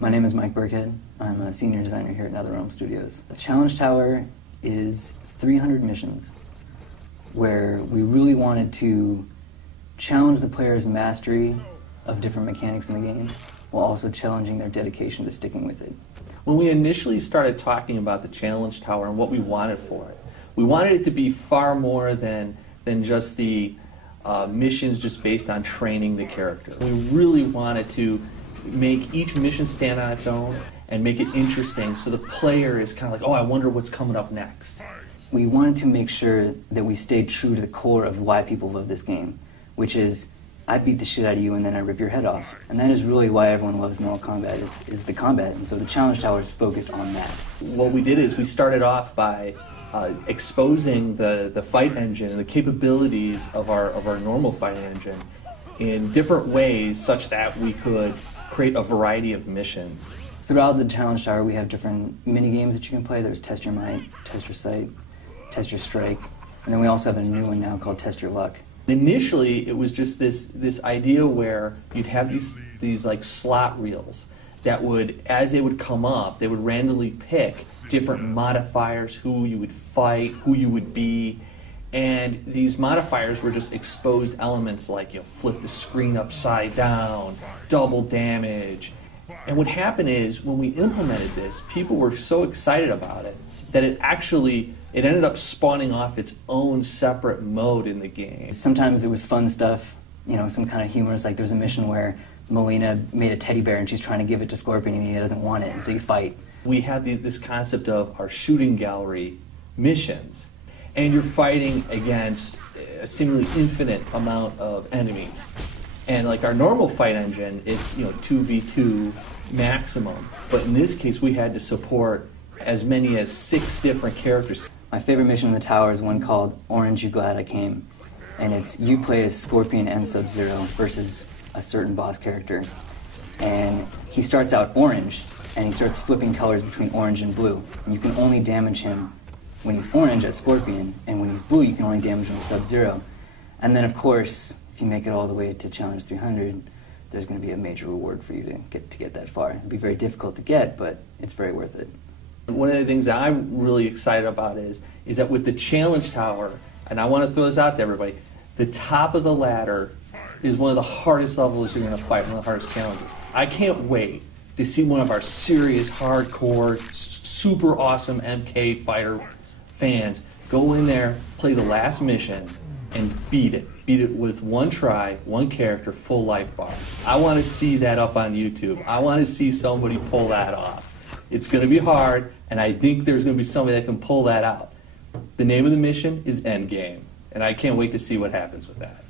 My name is Mike Burkhead. I'm a senior designer here at NetherRealm Studios. The Challenge Tower is 300 missions where we really wanted to challenge the player's mastery of different mechanics in the game while also challenging their dedication to sticking with it. When we initially started talking about the Challenge Tower and what we wanted for it, we wanted it to be far more than just the missions just based on training the character. We really wanted to make each mission stand on its own and make it interesting so the player is kind of like, oh, I wonder what's coming up next. We wanted to make sure that we stayed true to the core of why people love this game, which is, I beat the shit out of you and then I rip your head off. And that is really why everyone loves Mortal Kombat, is the combat. And so the Challenge Tower is focused on that. What we did is we started off by exposing the fight engine and the capabilities of our normal fight engine in different ways such that we could create a variety of missions. Throughout the Challenge Tower, we have different mini games that you can play. There's Test Your Might, Test Your Sight, Test Your Strike, and then we also have a new one now called Test Your Luck. Initially, it was just this idea where you'd have these like slot reels that would, as they would come up, they would randomly pick different modifiers, who you would fight, who you would be, and these modifiers were just exposed elements like, you know, flip the screen upside down, double damage. And what happened is, when we implemented this, people were so excited about it that it ended up spawning off its own separate mode in the game. Sometimes it was fun stuff, you know, some kind of humorous, like there's a mission where Melina made a teddy bear and she's trying to give it to Scorpion and he doesn't want it, and so you fight. We had this concept of our shooting gallery missions, and you're fighting against a seemingly infinite amount of enemies. And like our normal fight engine, it's 2v2 maximum, but in this case we had to support as many as 6 different characters. My favorite mission in the tower is one called Orange, You Glad I Came, and it's you play as Scorpion and Sub-Zero versus a certain boss character, and he starts out orange and he starts flipping colors between orange and blue, and you can only damage him when he's orange as Scorpion, and when he's blue you can only damage him as Sub-Zero. And then of course, if you make it all the way to Challenge 300, there's going to be a major reward for you to get that far. It'll be very difficult to get, but it's very worth it. One of the things that I'm really excited about is that with the Challenge Tower, and I want to throw this out to everybody, the top of the ladder is one of the hardest levels you're going to fight, one of the hardest challenges. I can't wait to see one of our serious, hardcore, super awesome MK fighter fans go in there, play the last mission, and beat it. Beat it with one try, one character, full life bar. I want to see that up on YouTube. I want to see somebody pull that off. It's going to be hard, and I think there's going to be somebody that can pull that out. The name of the mission is Endgame, and I can't wait to see what happens with that.